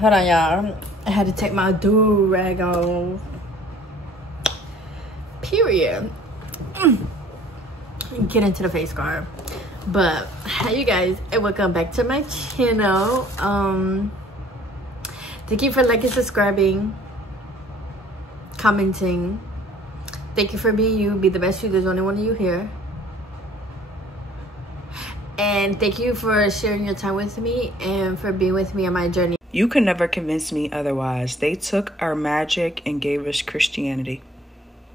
Hold on, y'all. I had to take my do-rag off. Period. Get into the face guard. But hi you guys, and welcome back to my channel. Thank you for liking, subscribing, commenting. Thank you for being you. Be the best you. There's only one of you here. And thank you for sharing your time with me and for being with me on my journey. You could never convince me otherwise. They took our magic and gave us Christianity.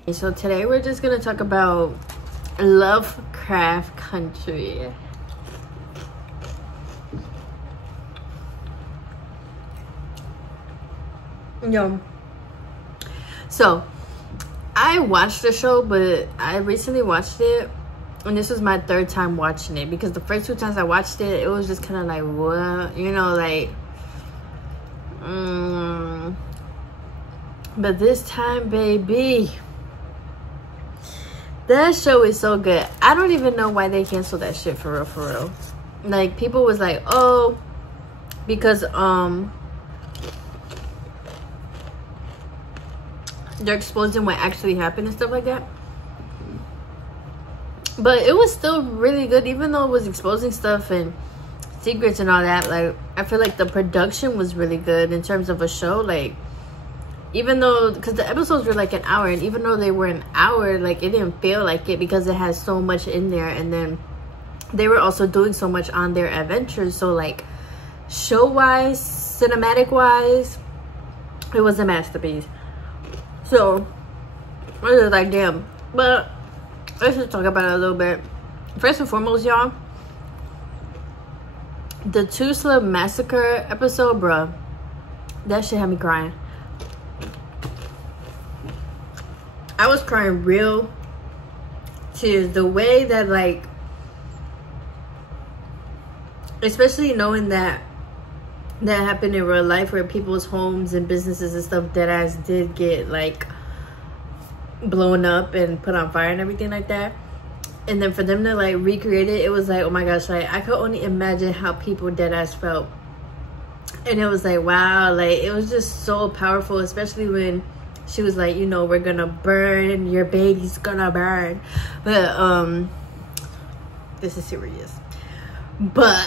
So today we're just gonna talk about Lovecraft country. Yo, so I watched the show, but I recently watched it, and this was my third time watching it, because the first two times I watched it, it was just kind of like, what, you know, like but this time, baby, that show is so good. I don't even know why they canceled that shit, for real. Like, people was like, oh, because they're exposing what actually happened and stuff like that. But it was still really good, even though it was exposing stuff and secrets and all that. Like, I feel like the production was really good in terms of a show. Like, even though, because the episodes were like an hour, and even though they were an hour, like, it didn't feel like it because it has so much in there. And then they were also doing so much on their adventures. So like, show wise, cinematic wise, it was a masterpiece. So I was like, damn. But let's just talk about it a little bit. First and foremost, y'all, the Topsy massacre episode, bruh, that shit had me crying. I was crying real tears. The way that, like, especially knowing that happened in real life, where people's homes and businesses and stuff deadass did get like blown up and put on fire and everything like that. And then for them to like recreate it, it was like, oh my gosh, like, I could only imagine how people deadass felt. And it was like, wow, like, it was just so powerful, especially when she was like, you know, we're gonna burn, your baby's gonna burn. But this is serious. But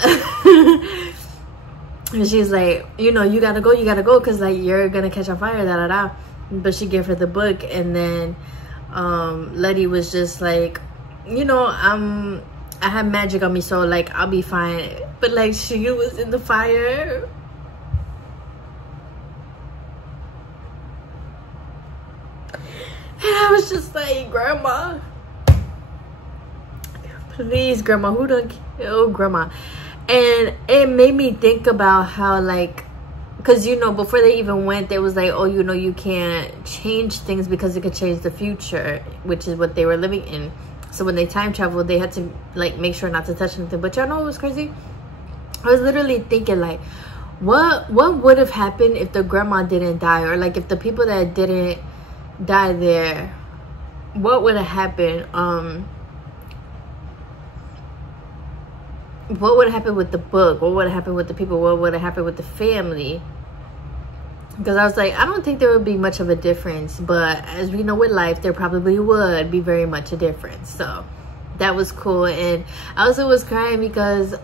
and she's like, you know, you gotta go, because like, you're gonna catch on fire, da da da. But she gave her the book, and then Letty was just like, you know, I have magic on me, so like, I'll be fine. But like, she was in the fire. And I was just like, Grandma, please, Grandma, who done kill Grandma? And it made me think about how, like, because, you know, before they even went, they was like, oh, you know, you can't change things because it could change the future, which is what they were living in. So when they time traveled, they had to like make sure not to touch anything. But y'all know what was crazy? I was literally thinking, like, what would have happened if the grandma didn't die, or like if the people that didn't die there, what would have happened? What would have happened with the book? What would have happened with the people? What would have happened with the family? Because I was like, I don't think there would be much of a difference, but as we know with life, there probably would be very much a difference. So that was cool. And I also was crying because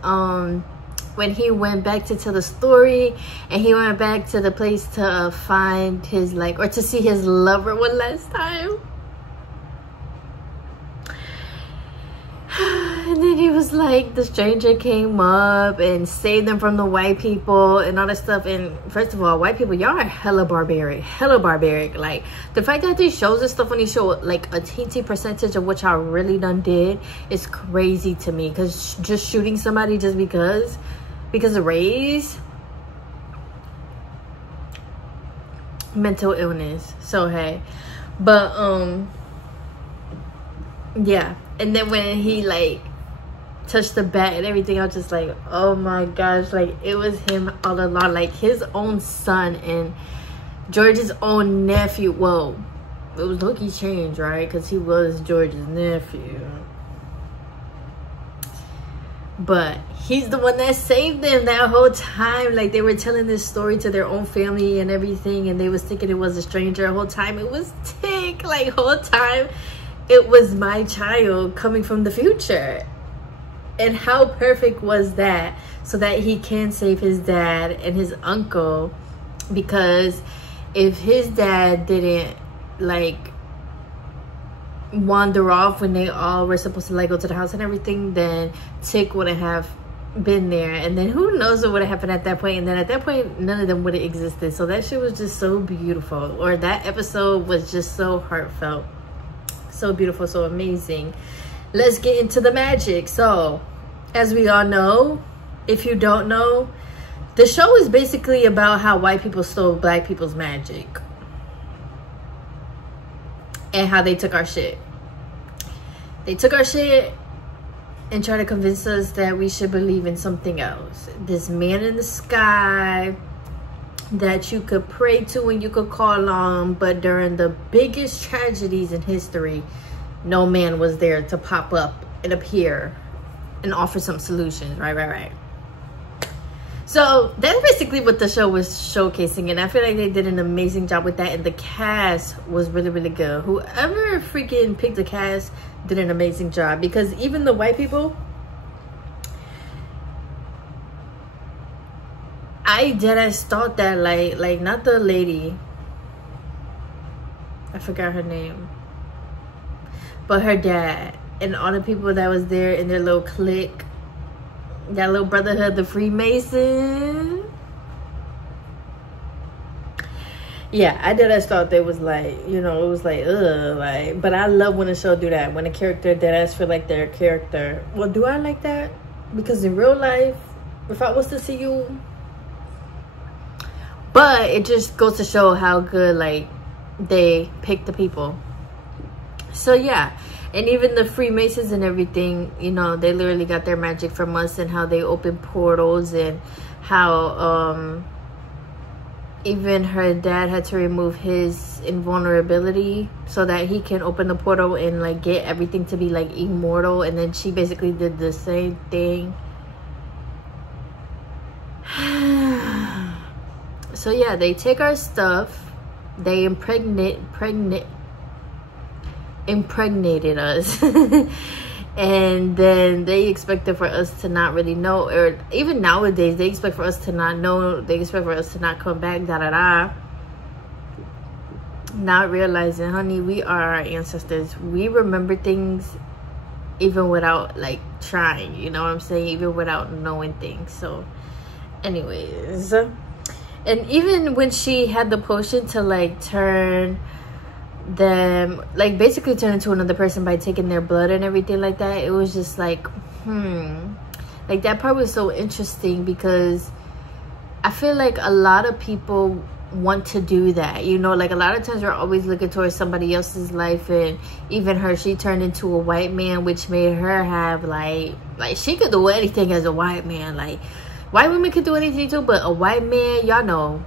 when he went back to tell the story, and he went back to the place to find his, like, or to see his lover one last time. And then he was like, the stranger came up and saved them from the white people and all that stuff. And first of all, white people, y'all are hella barbaric. Like, the fact that they shows this stuff when they show like a teensy percentage of what y'all really done did is crazy to me. Because just shooting somebody just because of race, mental illness. So hey, but yeah. And then when he like touched the bat and everything, I was just like, oh my gosh, like, it was him all along. Like, his own son and George's own nephew. Well, it was low-key change, right? Because he was George's nephew. but he's the one that saved them that whole time. Like, they were telling this story to their own family and everything, and they was thinking it was a stranger. The whole time it was Tick. Like, whole time it was my child coming from the future. And how perfect was that, so that he can save his dad and his uncle. Because if his dad didn't like wander off when they all were supposed to like go to the house and everything, then Tick wouldn't have been there, and then who knows what would have happened at that point. And then at that point, none of them would have existed. So that shit was just so beautiful, or that episode was just so heartfelt, so beautiful, so amazing. Let's get into the magic. So, as we all know, if you don't know, the show is basically about how white people stole black people's magic and how they took our shit. They took our shit and tried to convince us that we should believe in something else. This man in the sky that you could pray to and you could call on, but during the biggest tragedies in history, no man was there to pop up and appear and offer some solutions. Right. So that's basically what the show was showcasing, and I feel like they did an amazing job with that, and the cast was really, really good. Whoever freaking picked the cast did an amazing job, because even the white people, I thought that like not the lady, I forgot her name, but her dad and all the people that was there in their little clique, that little brotherhood, the Freemason. Yeah, I just thought they was like, you know, it was like, ugh, like. But I love when a show do that, when a character deadass feel like their character. Well, do I like that? Because in real life, if I was to see you, but it just goes to show how good like they pick the people. So yeah. And even the Freemasons and everything, you know, they literally got their magic from us, and how they open portals, and how even her dad had to remove his invulnerability so that he can open the portal and like get everything to be like immortal. And then she basically did the same thing. So yeah, they take our stuff, they impregnated us and then they expected for us to not really know, or even nowadays they expect for us to not know, they expect for us to not come back, not realizing, honey, we are our ancestors. We remember things even without like trying, you know what I'm saying, even without knowing things. So anyways, and even when she had the potion to like turn them, like basically turn into another person by taking their blood and everything like that, it was just like like that part was so interesting, because I feel like a lot of people want to do that, you know, like a lot of times we're always looking towards somebody else's life. And even her, she turned into a white man, which made her have like she could do anything as a white man. Like white women could do anything too, but a white man, y'all know,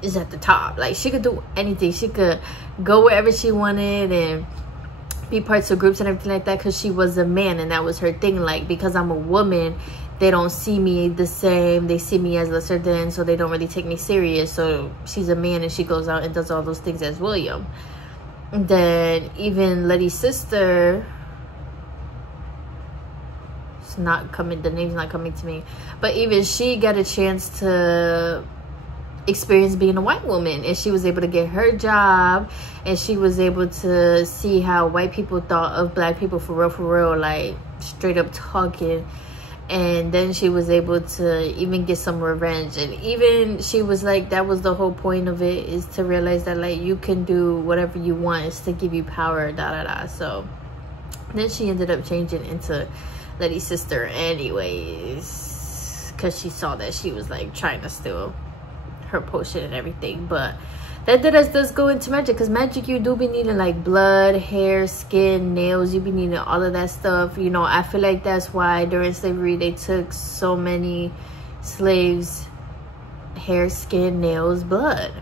is at the top. Like she could do anything. She could go wherever she wanted and be parts of groups and everything like that, because she was a man and that was her thing. Like, because I'm a woman, they don't see me the same, they see me as lesser than, so they don't really take me serious. So she's a man and she goes out and does all those things as William. And then even Letty's sister, it's not coming, the name's not coming to me, but even she got a chance to experience being a white woman, and she was able to get her job, and she was able to see how white people thought of black people for real, like straight up talking. And then she was able to even get some revenge, and even she was like, that was the whole point of it, is to realize that like you can do whatever you want, it's to give you power, So then she ended up changing into Letty's sister anyways, because she saw that she was like trying to steal her potion and everything. But that does go into magic, because magic, you do be needing like blood, hair, skin, nails, you be needing all of that stuff, you know. I feel like that's why during slavery they took so many slaves' hair, skin, nails, blood.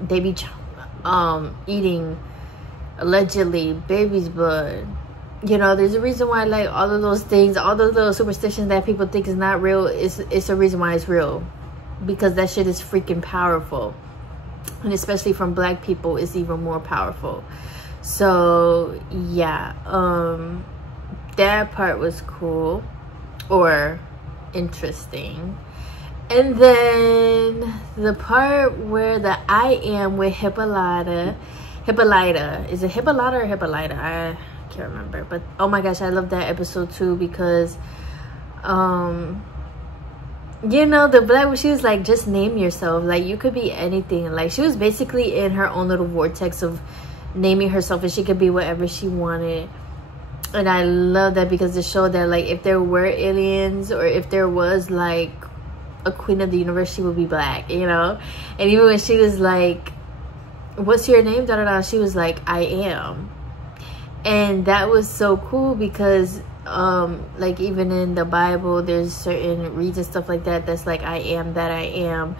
They be eating allegedly baby's blood, you know, there's a reason why, like, all of those things, all those little superstitions that people think is not real, it's a reason why it's real, because that shit is freaking powerful, and especially from Black people, it's even more powerful. So yeah, that part was cool or interesting. And then the part where the I am with Hippolyta, is it Hippolyta or Hippolyta? I can't remember, but oh my gosh, I love that episode too, because you know, the Black, she was like, just name yourself, like you could be anything. Like she was basically in her own little vortex of naming herself, and she could be whatever she wanted. And I love that, because it showed that, like, if there were aliens, or if there was like a queen of the universe, she would be Black, you know. And even when she was like, what's your name, da da da, she was like, I am. And that was so cool, because like even in the Bible, there's certain reads and stuff like that that's like, I am that I am.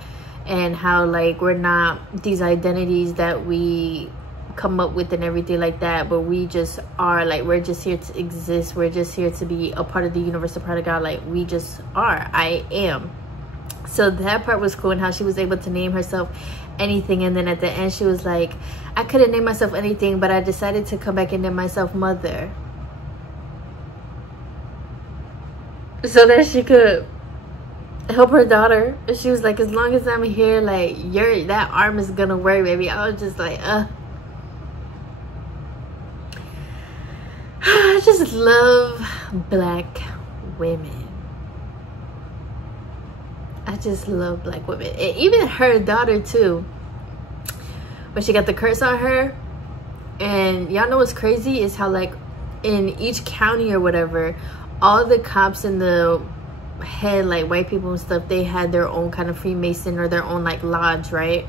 And how, like, we're not these identities that we come up with and everything like that, but we just are, like, we're just here to exist, we're just here to be a part of the universe, a part of God, like we just are, I am. So that part was cool, and how she was able to name herself anything. And then at the end she was like, I couldn't name myself anything, but I decided to come back and name myself Mother, so that she could help her daughter. And she was like, as long as I'm here, like, that arm is gonna work, baby. I was just like, I just love Black women. I just love Black women. And even her daughter too, when she got the curse on her. And y'all know what's crazy is how, like, in each county or whatever, all the cops in the head, like white people and stuff, they had their own kind of Freemason or their own like lodge, right?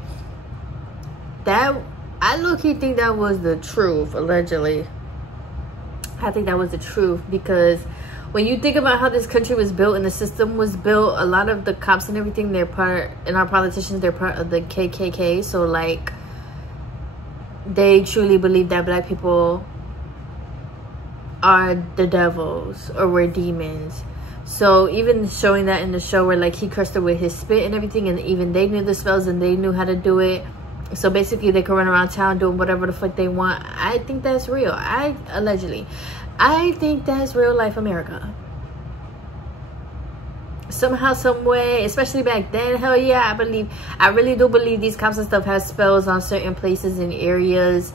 That, I low-key think that was the truth, allegedly. I think that was the truth, because when you think about how this country was built and the system was built, a lot of the cops and everything, they're part, and our politicians, they're part of the KKK. So like, they truly believe that Black people are the devils, or we're demons. So even showing that in the show, where like he cursed her with his spit and everything, and even they knew the spells and they knew how to do it, so basically they could run around town doing whatever the fuck they want. I think that's real. I think that's real life America. Somehow, some way, especially back then, hell yeah, I really do believe these cops and stuff have spells on certain places and areas,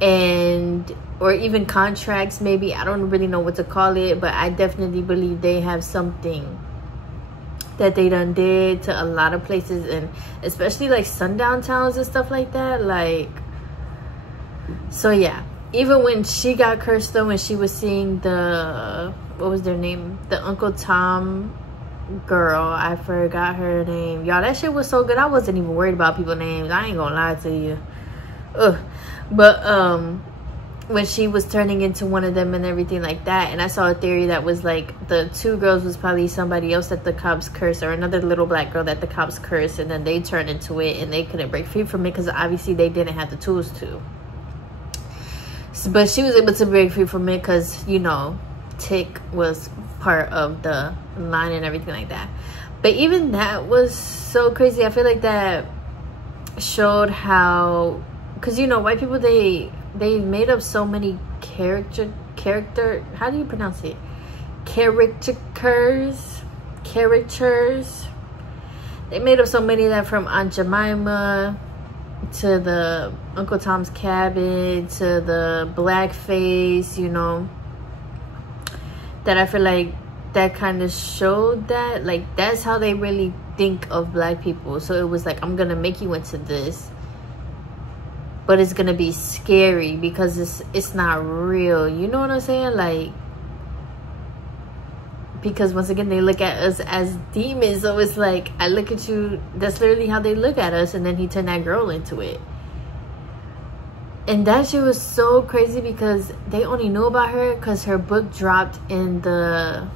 and or even contracts, maybe. I don't really know what to call it, but I definitely believe they have something that they done did to a lot of places, and especially like sundown towns and stuff like that. Like, so yeah, even when she got cursed though, when she was seeing the, what was their name, the Uncle Tom girl, I forgot her name, y'all. That shit was so good. I wasn't even worried about people's names, I ain't gonna lie to you. Ugh. But when she was turning into one of them and everything like that, and I saw a theory that was like the two girls was probably somebody else that the cops cursed, or another little Black girl that the cops cursed, and then they turned into it and they couldn't break free from it because obviously they didn't have the tools to. So, but she was able to break free from it because, you know, Tick was part of the line and everything like that. But even that was so crazy. I feel like that showed how, because, you know, white people, they made up so many character, how do you pronounce it? Characters. They made up so many of that, from Aunt Jemima to the Uncle Tom's Cabin to the blackface, you know, that I feel like that kind of showed that, like, that's how they really think of Black people. So it was like, I'm gonna make you into this, but it's gonna be scary because it's not real, you know what I'm saying? Like, because once again, they look at us as demons. So it's like, I look at you, that's literally how they look at us. And then he turned that girl into it. And that shit was so crazy because they only knew about her because her book dropped in the,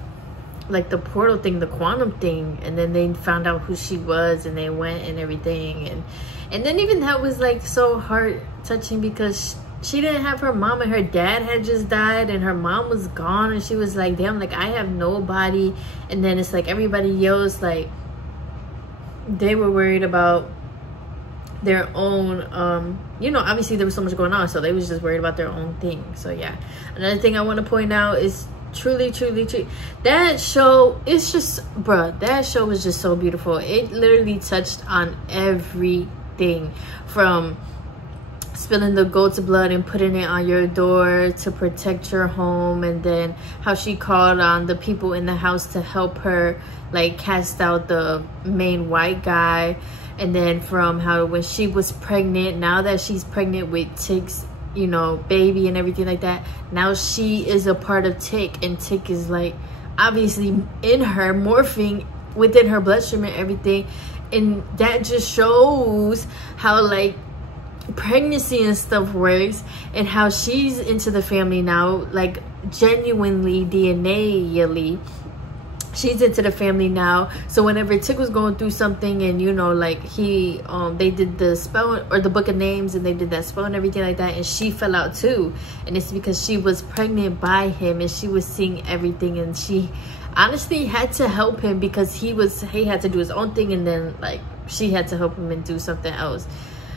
like, the portal thing, the quantum thing. And then they found out who she was and they went and everything. And then even that was like so heart touching because she didn't have her mom, and her dad had just died, and her mom was gone, and she was like, damn, like, I have nobody. And then it's like everybody else, like, they were worried about their own, you know, obviously there was so much going on, so they was just worried about their own thing. So yeah, another thing I want to point out is truly that show, it's just, bruh, that show was just so beautiful. It literally touched on everything, from spilling the goat's blood and putting it on your door to protect your home, and then how she called on the people in the house to help her, like, cast out the main white guy. And then from how when she was pregnant, now that she's pregnant with Tick's, you know, baby and everything like that, now she is a part of Tick, and Tick is, like, obviously in her, morphing within her bloodstream and everything. And that just shows how, like, pregnancy and stuff works, and how she's into the family now, like, genuinely, DNA-ly, she's into the family now. So whenever Tick was going through something, and, you know, like, he they did the spell, or the book of names, and they did that spell and everything like that, and she fell out too, and it's because she was pregnant by him, and she was seeing everything, and she honestly had to help him because he had to do his own thing, and then, like, she had to help him and do something else.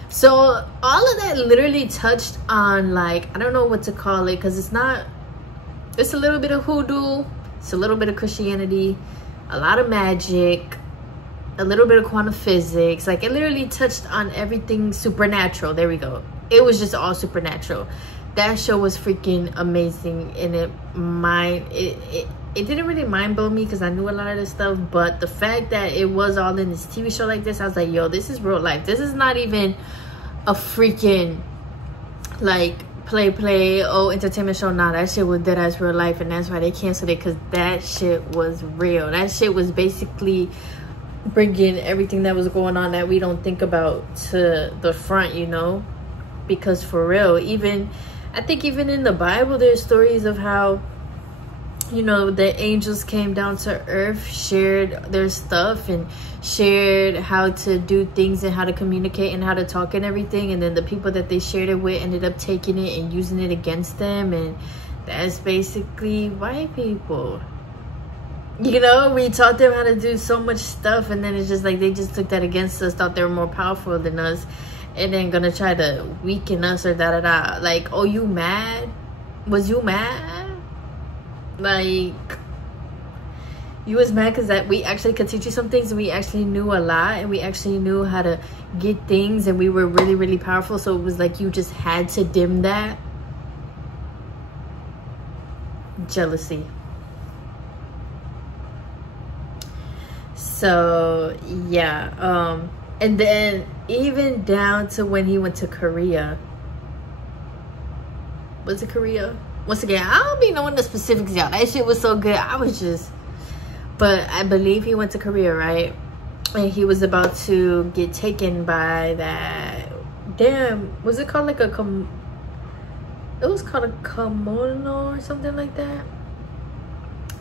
So all of that literally touched on, like, I don't know what to call it, because it's a little bit of hoodoo, it's a little bit of Christianity, a lot of magic, a little bit of quantum physics. Like, it literally touched on everything supernatural. There we go. It was just all supernatural. That show was freaking amazing, and it didn't really mind blow me because I knew a lot of this stuff, but the fact that it was all in this TV show like this, I was like, yo, this is real life. This is not even a freaking, like, play entertainment show. Nah, that shit was dead ass real life, and that's why they canceled it, because that shit was real. That shit was basically bringing everything that was going on that we don't think about to the front, you know, because for real, I think even in the Bible there's stories of how, you know, the angels came down to earth, shared their stuff, and shared how to do things and how to communicate and how to talk and everything, and then the people that they shared it with ended up taking it and using it against them. And that's basically white people, you know. We taught them how to do so much stuff, and then it's just like they just took that against us, thought they were more powerful than us, and then gonna try to weaken us or da. Like, oh, you mad? Was you mad? Like, you was mad because that we actually could teach you some things, and we actually knew a lot, and we actually knew how to get things, and we were really powerful. So it was like you just had to dim that. Jealousy. So yeah, and then even down to when he went to Korea. Was it Korea? Once again, I don't be knowing the specifics, y'all. That shit was so good. But I believe he went to Korea, right? And he was about to get taken by that, damn, was it called like it was called a kimono or something like that.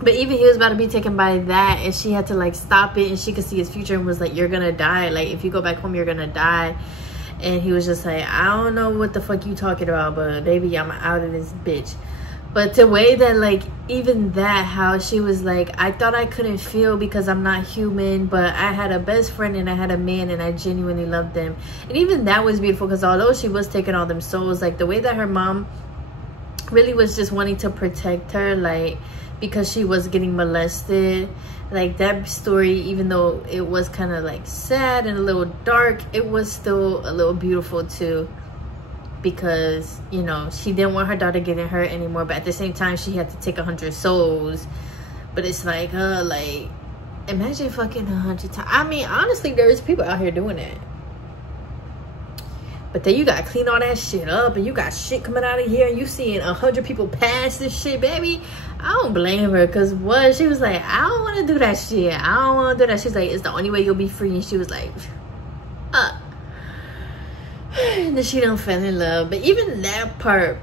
But even he was about to be taken by that, and she had to, like, stop it, and she could see his future and was like, you're gonna die. Like, if you go back home, you're gonna die. And he was just like, I don't know what the fuck you talking about, but baby, I'm out of this bitch. But the way that, like, even that, how she was like, I thought I couldn't feel because I'm not human, but I had a best friend and I had a man and I genuinely loved them. And even that was beautiful, because although she was taking all them souls, like, the way that her mom really was just wanting to protect her, like, because she was getting molested, like, that story, even though it was kind of, like, sad and a little dark, it was still a little beautiful too, because, you know, she didn't want her daughter getting hurt anymore, but at the same time she had to take 100 souls. But it's like, imagine fucking 100 times. I mean, honestly, there's people out here doing it, but then you gotta clean all that shit up, and you got shit coming out of here, and you seeing 100 people pass this shit, baby. I don't blame her, because what, she was like, I don't want to do that shit. I don't want to do that. She's like, it's the only way you'll be free. And she was like, and then she don't fell in love. But even that part,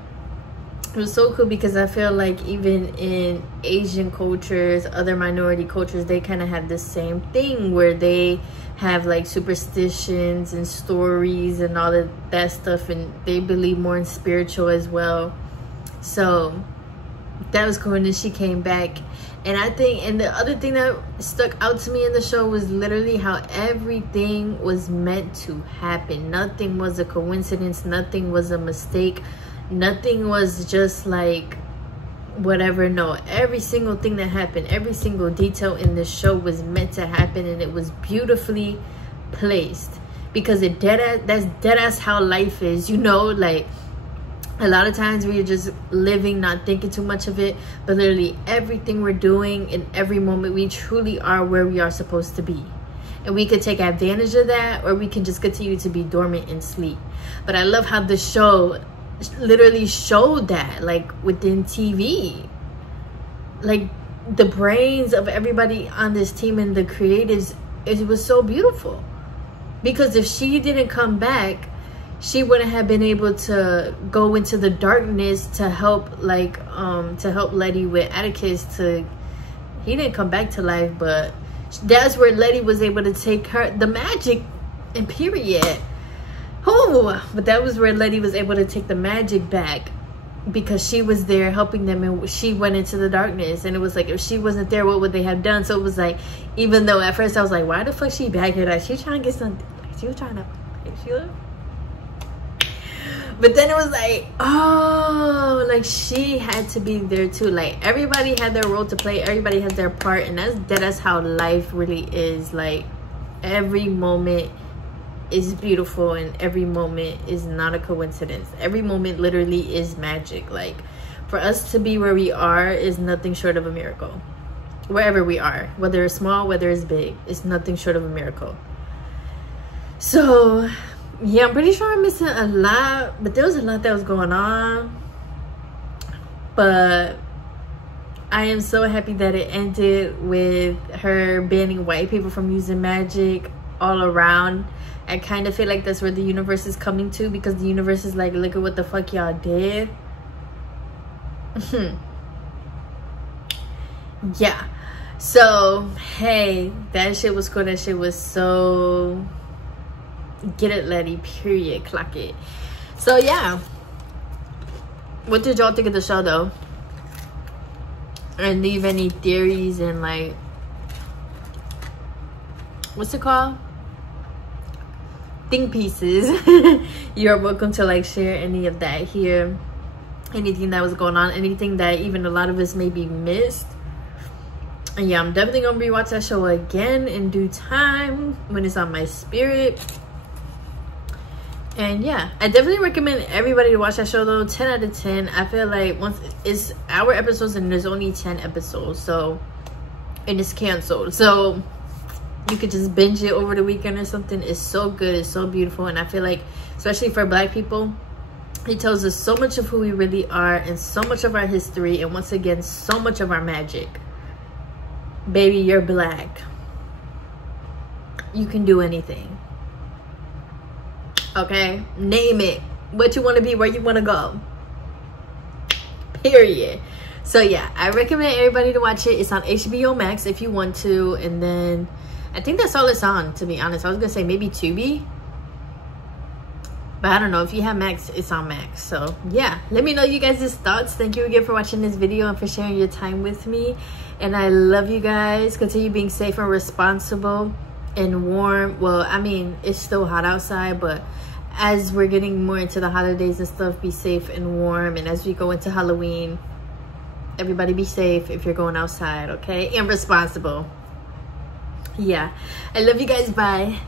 it was so cool because I feel like even in Asian cultures, other minority cultures, they kind of have the same thing where they have like superstitions and stories and all of that stuff, and they believe more in spiritual as well. So that was cool. And then she came back, and I think, and the other thing that stuck out to me in the show was literally how everything was meant to happen. Nothing was a coincidence, nothing was a mistake, nothing was just like whatever. No, every single thing that happened, every single detail in this show was meant to happen, and it was beautifully placed, because that's dead ass how life is, you know. Like, a lot of times we're just living, not thinking too much of it, but literally everything we're doing in every moment, we truly are where we are supposed to be. And we could take advantage of that, or we can just continue to be dormant and sleep. But I love how the show literally showed that, like, within TV. Like, the brains of everybody on this team and the creatives, it was so beautiful. Because if she didn't come back, she wouldn't have been able to go into the darkness to help, like, to help Letty with Atticus. He didn't come back to life, but that's where Letty was able to take the magic, and period. Oh, but that was where Letty was able to take the magic back, because she was there helping them, and she went into the darkness. And it was like, if she wasn't there, what would they have done? So it was like, even though at first I was like, why the fuck she back here? Like, she trying to get something. Like, she was trying to, but then it was like, oh, like, she had to be there too. Like, everybody had their role to play, everybody has their part, and that's how life really is. Like, every moment is beautiful, and every moment is not a coincidence. Every moment literally is magic. Like, for us to be where we are is nothing short of a miracle. Wherever we are, whether it's small, whether it's big, it's nothing short of a miracle. So yeah, I'm pretty sure I'm missing a lot, but there was a lot that was going on. But I am so happy that it ended with her banning white people from using magic all around. I kind of feel like that's where the universe is coming to, because the universe is like, look at what the fuck y'all did. Yeah. So, hey, that shit was cool. That shit was so... Get it, Letty, period, clock it. So yeah, what did y'all think of the show though? And leave any theories and, like, what's it called, think pieces. You're welcome to, like, share any of that here, anything that was going on, anything that even a lot of us maybe missed. And yeah, I'm definitely gonna rewatch that show again in due time when it's on my spirit. And yeah, I definitely recommend everybody to watch that show though. 10 out of 10. I feel like once it's our episodes, and there's only 10 episodes, so, and it's canceled, so you could just binge it over the weekend or something. It's so good, it's so beautiful. And I feel like, especially for Black people, it tells us so much of who we really are, and so much of our history, and once again, so much of our magic. Baby, you're Black, you can do anything. Okay, name it, what you want to be, where you want to go, period. So yeah, I recommend everybody to watch it. It's on HBO Max if you want to, and then I think that's all it's on, to be honest. I was gonna say maybe Tubi, but I don't know. If you have Max, it's on Max. So yeah, let me know you guys' thoughts. Thank you again for watching this video and for sharing your time with me, and I love you guys. Continue being safe and responsible and warm. Well, I mean, it's still hot outside, but as we're getting more into the holidays and stuff, be safe and warm. And as we go into Halloween, everybody be safe if you're going outside, okay? And responsible. Yeah, I love you guys. Bye.